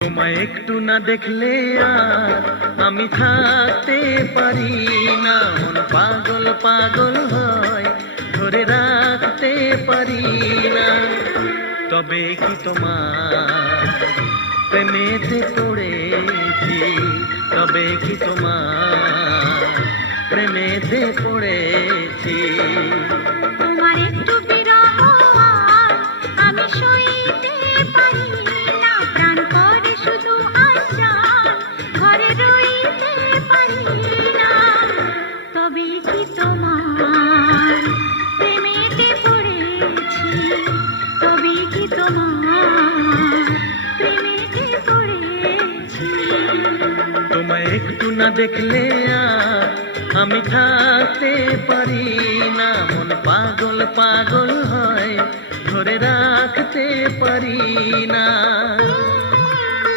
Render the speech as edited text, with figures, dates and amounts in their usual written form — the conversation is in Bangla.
তোমায় একটু না দেখলে আর আমি থাকতে পারি না, মন পাগল পাগল হয়, ধরে রাখতে পারি না। তবে কি তোমার প্রেমেতে পড়েছি, তবে কি তোমার প্রেমেতে পড়েছি। তোমার একটু বিরহ আর আমি সইতে পারি না, প্রাণ করে শুধু আশার ঘরে রইতে পারি না। তবে কি তোমার প্রেমেতে পড়েছি, তবে কি তোমার প্রেমেতে পড়েছি। তোমায় একটু না দেখলে আর আমি থাকতে পারি না, মন পাগল পাগল হয়, ধরে রাখতে পারি না।